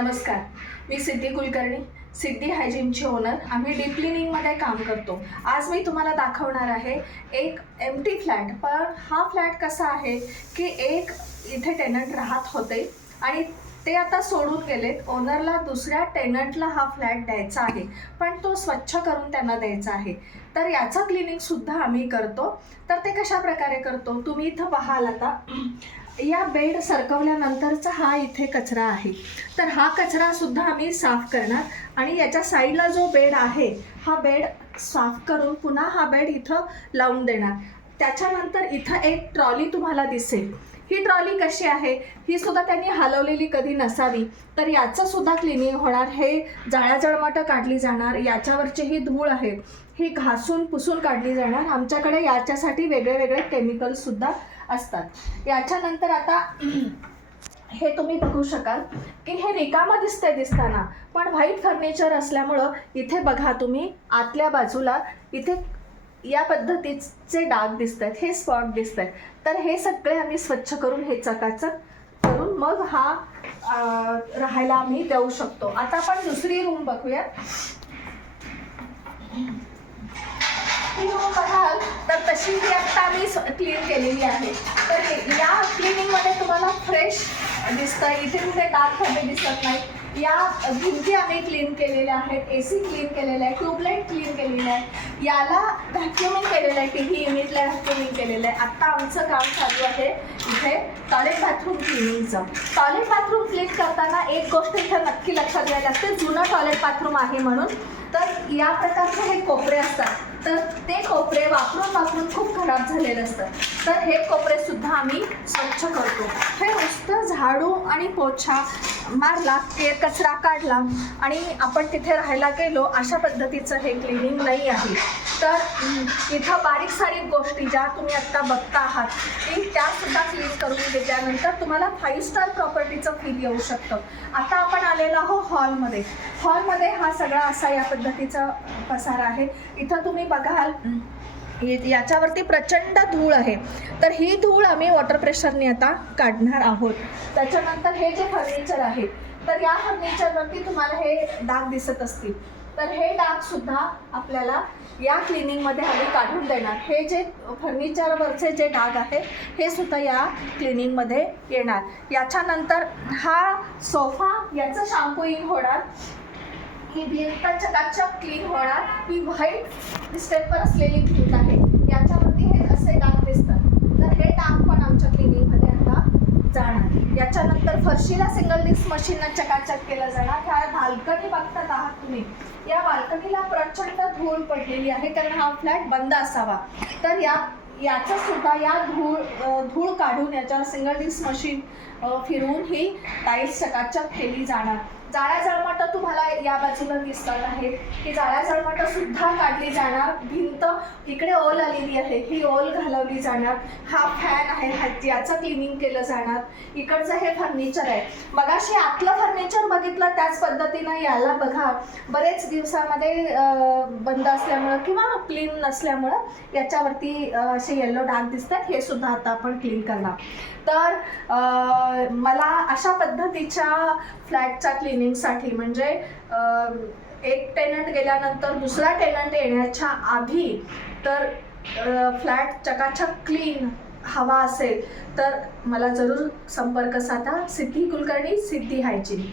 नमस्कार, मी सिद्धी कुलकर्णी, सिद्धी हायजीनची ओनर. आम्ही डीप क्लिनिंगमध्ये काम करतो. आज मी तुम्हाला दाखवणार आहे एक एम्प्टी फ्लॅट. पण हा फ्लॅट कसा आहे की एक इथे टेनंट राहत होते आणि ते आता सोडून गेलेत. ओनरला दुसऱ्या टेनंटला हा फ्लॅट द्यायचा आहे, पण तो स्वच्छ करून त्यांना द्यायचा आहे. तर याचं क्लिनिंगसुद्धा आम्ही करतो. तर ते कशा प्रकारे करतो तुम्ही इथं पाहाल. आता या बेड सरकवल्यानंतरचा हा इथे कचरा आहे, तर हा कचरासुद्धा आम्ही साफ करणार आणि याच्या साईडला जो बेड आहे हा बेड साफ करून पुन्हा हा बेड इथं लावून देणार. त्याच्यानंतर इथं एक ट्रॉली तुम्हाला दिसेल. ही ट्रॉली कशी आहे, ही सुद्धा त्यांनी हलवलेली कधी नसावी, तर याचं सुद्धा क्लिनिंग होणार. हे जाळ्या जळमाटं काढली जाणार. याच्यावरची ही धूळ आहे ही घासून पुसून काढली जाणार. आमच्याकडे याच्यासाठी वेगळे वेगळे केमिकल्ससुद्धा असतात. याच्यानंतर आता हे तुम्ही बघू शकाल की हे रिकामं दिसताना, पण व्हाईट फर्निचर असल्यामुळं इथे बघा तुम्ही आतल्या बाजूला इथे या पद्धतीचे डाग दिसत आहेत, हे स्पॉट दिसत आहेत. तर हे सगळे आम्ही स्वच्छ करून हे चकाचक करून मग हा राहायला आम्ही देऊ शकतो. आता आपण दुसरी रूम बघूया. ही रूम बघाल तर तशी ही आत्ता आम्ही क्लीन केलेली आहे. तर या क्लिनिंगमध्ये तुम्हाला फ्रेश दिसतं, इथे कुठे डाग खड्डे दिसत नाही. या भिंती आम्ही क्लीन केलेल्या आहेत, AC क्लीन केलेलं आहे, ट्यूबलाईट क्लीन केलेलं आहे, याला व्हॅक्युमिंग केलेलं आहे, TV युनिटला व्हॅक्युमिंग केलेलं आहे. आत्ता आमचं काम चालू आहे इथे टॉयलेट बाथरूम क्लिनिंगचं. टॉयलेट बाथरूम क्लीन करताना एक गोष्ट इथं नक्की लक्षात घ्यायला लागते, जुनं टॉयलेट बाथरूम आहे म्हणून. तर या प्रकारचे हे कोपरे असतात, तर ते कोपरे वापरून खूप खराब झालेले असतात. तर हे कोपरेसुद्धा आम्ही स्वच्छ करतो. हे नुसतं झाडू आणि पोछा मारला, कचरा काढला आणि आपण तिथे राहायला गेलो अशा पद्धतीचं हे क्लिनिंग नाही आहे. तर इथं बारीक सारीक गोष्टी ज्या तुम्ही आत्ता बघता आहात की त्यासुद्धा क्लीन करून घेतल्यानंतर तुम्हाला 5 स्टार प्रॉपर्टीचं फील येऊ शकतं. आता आपण आलेलो आहोत हॉलमध्ये. हॉलमध्ये हा सगळा असा या पद्धतीचा पसारा आहे. इथं तुम्ही बघाल याच्यावरती प्रचंड धूळ आहे, तर ही धूळ आम्ही वॉटर प्रेशरने आता काढणार आहोत. त्याच्यानंतर हे जे फर्निचर आहे, तर या फर्निचरवरती तुम्हाला हे डाग दिसत असतील, तर हे डागसुद्धा आपल्याला या क्लिनिंगमध्ये आम्ही काढून देणार. हे जे फर्निचरवरचे जे डाग आहे हे सुद्धा या क्लिनिंगमध्ये येणार. याच्यानंतर हा सोफा, याचं शॅम्पूइंग होणार. ही भिंत चकाचक क्लीन होणार. ही व्हाईट स्टेपवर असलेली भिंत आहे, याच्यावरती हे असे डाग दिसतात, तर हे डाग पण आमच्या क्लिनिंगमध्ये आता जाणार. याच्यानंतर फरशीला सिंगल डिस्क मशीननं चकाचक केलं जाणार. ह्या बाल्कनी बघतात आहात तुम्ही, या बाल्कनीला प्रचंड धूळ पडलेली आहे कारण हा फ्लॅट बंद असावा. तर याचं सुद्धा या धूळ काढून याच्यावर सिंगल डिस्क मशीन फिरवून ही टाईल्स चकाचक केली जाणार. जाळ्या जळमाटं तुम्हाला या बाजूला दिसत आहे की जाळ्या जळमाटं सुद्धा काढली जाणार. भिंत इकडे ओल आलेली आहे, ही ओल घालवली जाणार. हा फॅन आहे, याचं क्लिनिंग केलं जाणार. इकडचं हे फर्निचर आहे. मगाशी आतलं फर्निचर बघितलं त्याच पद्धतीनं याला बघा, बरेच दिवसामध्ये बंद असल्यामुळं किंवा क्लीन नसल्यामुळं याच्यावरती असे येलो डाग दिसतात. हे सुद्धा आता आपण क्लीन करणार. तर मला अशा पद्धतीच्या फ्लॅटच्या क्लिनिंगसाठी म्हणजे एक टेनंट गेल्यानंतर दुसरा टेनंट येण्याच्या आधी तर फ्लॅट चकाचक क्लीन हवा असेल तर मला जरूर संपर्क साधा. सिद्धी कुलकर्णी, सिद्धी हायजीन.